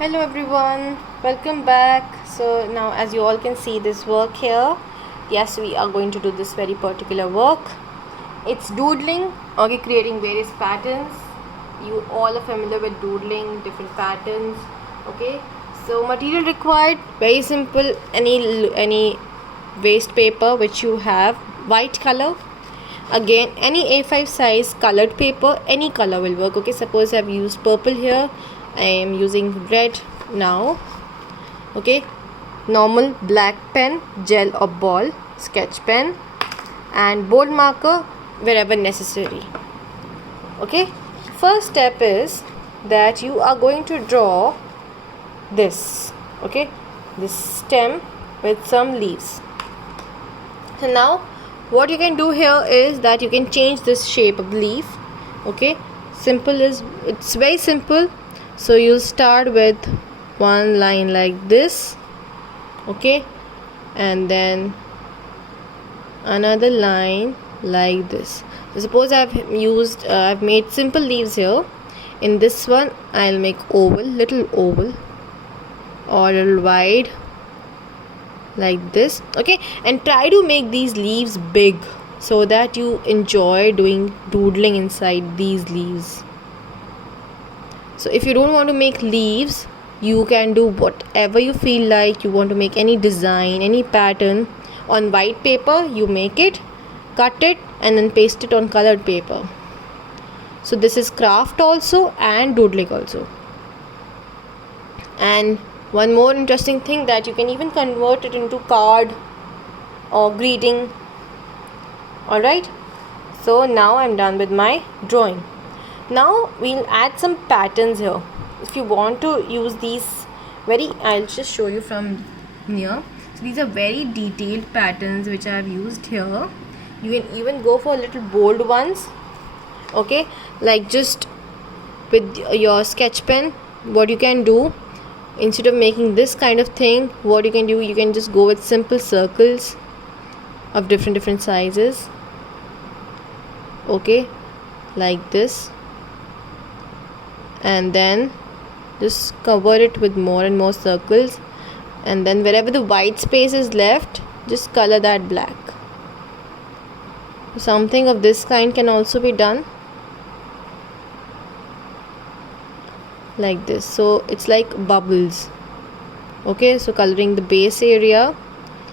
Hello everyone, welcome back. So now as you all can see this work here, yes, we are going to do this very particular work. It's doodling, okay, creating various patterns. You all are familiar with doodling, different patterns, okay. So material required, very simple, any waste paper which you have, white color. Again, any A5 size colored paper, any color will work, okay. Suppose I've used purple here, I am using red now, okay. Normal black pen, gel or ball, sketch pen, and bold marker wherever necessary, okay. First step is that you are going to draw this, okay, this stem with some leaves. So now what you can do here is that you can change this shape of leaf, okay. It's very simple. So you'll start with one line like this, okay, and then another line like this. So suppose I've made simple leaves here. In this one I'll make oval, little oval or a little wide like this, okay. And try to make these leaves big so that you enjoy doing doodling inside these leaves. So if you don't want to make leaves, you can do whatever you feel like. You want to make any design, any pattern on white paper, you make it, cut it, and then paste it on colored paper. So this is craft also and doodling also. And one more interesting thing, that you can even convert it into card or greeting. Alright, so now I'm done with my drawing. Now we'll add some patterns here. If you want to use these I'll just show you from near. So these are very detailed patterns which I have used here. You can even go for little bold ones, okay. Like just with your sketch pen, what you can do, instead of making this kind of thing, what you can do, you can just go with simple circles of different sizes, okay, like this. And then just cover it with more and more circles, and then wherever the white space is left, just color that black. Something of this kind can also be done like this. So it's like bubbles, okay. So coloring the base area,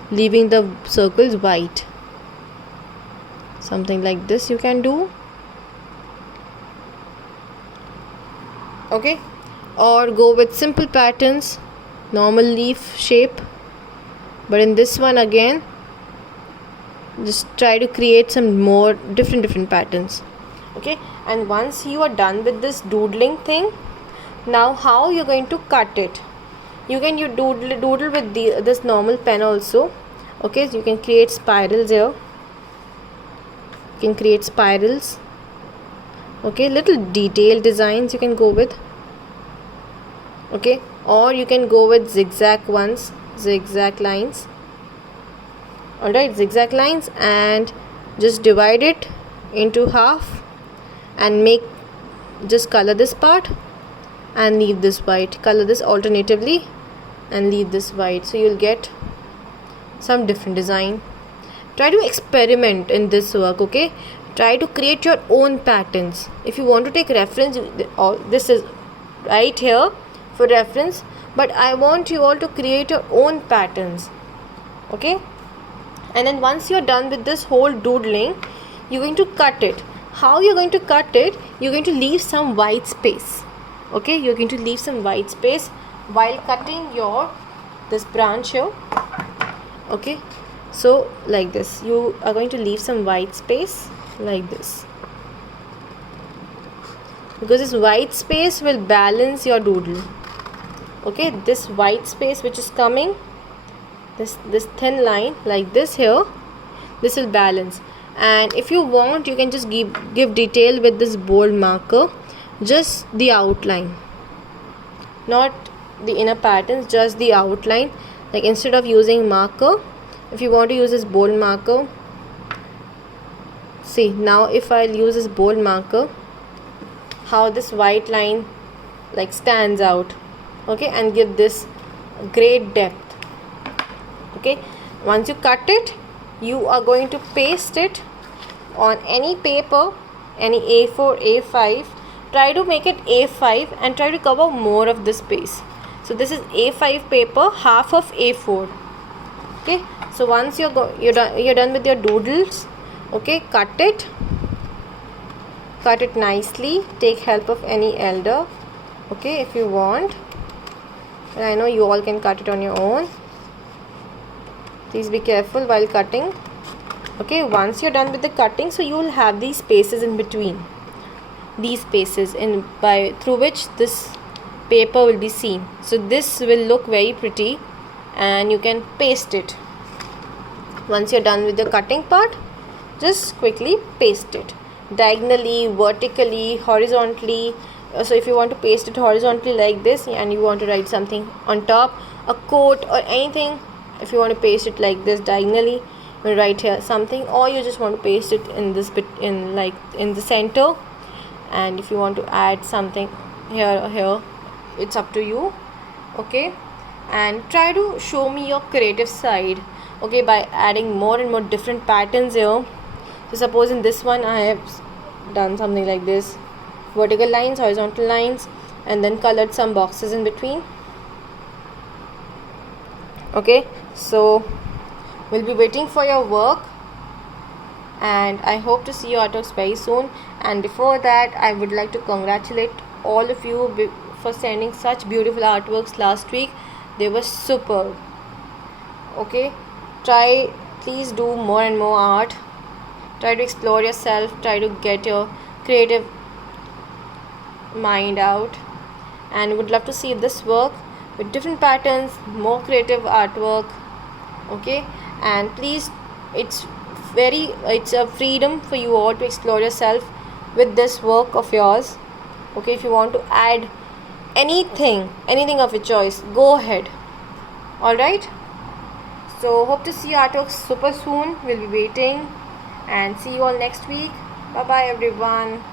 leaving the circles white, something like this you can do, okay. Or go with simple patterns, normal leaf shape, but in this one again just try to create some more different patterns, okay. And once you are done with this doodling thing, now how you're going to cut it, you doodle with this normal pen also, okay. So you can create spirals here, you can create spirals, okay. Little detailed designs you can go with, okay. Or you can go with zigzag lines, alright, zigzag lines, and just divide it into half and just color this part and leave this white, color this alternatively and leave this white, so you'll get some different design. Try to experiment in this work, okay. Try to create your own patterns. If you want to take reference, this is right here for reference, but I want you all to create your own patterns, okay. And then once you're done with this whole doodling, you're going to cut it. How you're going to cut it, you're going to leave some white space, okay. You're going to leave some white space while cutting this branch here, okay. So like this, you are going to leave some white space like this, because this white space will balance your doodle, okay. This white space which is coming, this thin line like this here, this will balance. And if you want, you can just give detail with this bold marker, just the outline, not the inner patterns, just the outline. Like instead of using marker, if you want to use this bold marker, see now if I'll use this bold marker, how this white line like stands out, okay, and give this great depth. Okay, once you cut it, you are going to paste it on any paper, any A4, A5. Try to make it A5 and try to cover more of the space. So this is A5 paper, half of A4. Okay, so once you're done with your doodles, okay, cut it nicely. Take help of any elder, okay, if you want. And I know you all can cut it on your own. Please be careful while cutting. Okay, once you're done with the cutting, so you will have these spaces in between, these spaces through which this paper will be seen. So this will look very pretty, and you can paste it. Once you're done with the cutting part, just quickly paste it diagonally, vertically, horizontally. So if you want to paste it horizontally like this, and you want to write something on top, a quote or anything, if you want to paste it like this diagonally, you write here something, or you just want to paste it in this bit, in the center. And if you want to add something here or here, it's up to you. Okay, and try to show me your creative side, okay, by adding more and more different patterns here. So suppose in this one I have done something like this, vertical lines, horizontal lines, and then colored some boxes in between. Okay, so we'll be waiting for your work, and I hope to see your artworks very soon. And before that, I would like to congratulate all of you for sending such beautiful artworks last week. They were superb. Okay, please do more and more art. Try to explore yourself, try to get your creative mind out, and would love to see this work with different patterns, more creative artwork. Okay, and please, it's a freedom for you all to explore yourself with this work of yours. Okay, if you want to add anything of your choice, go ahead. All right, so hope to see your artworks super soon. We'll be waiting, and see you all next week. Bye bye everyone.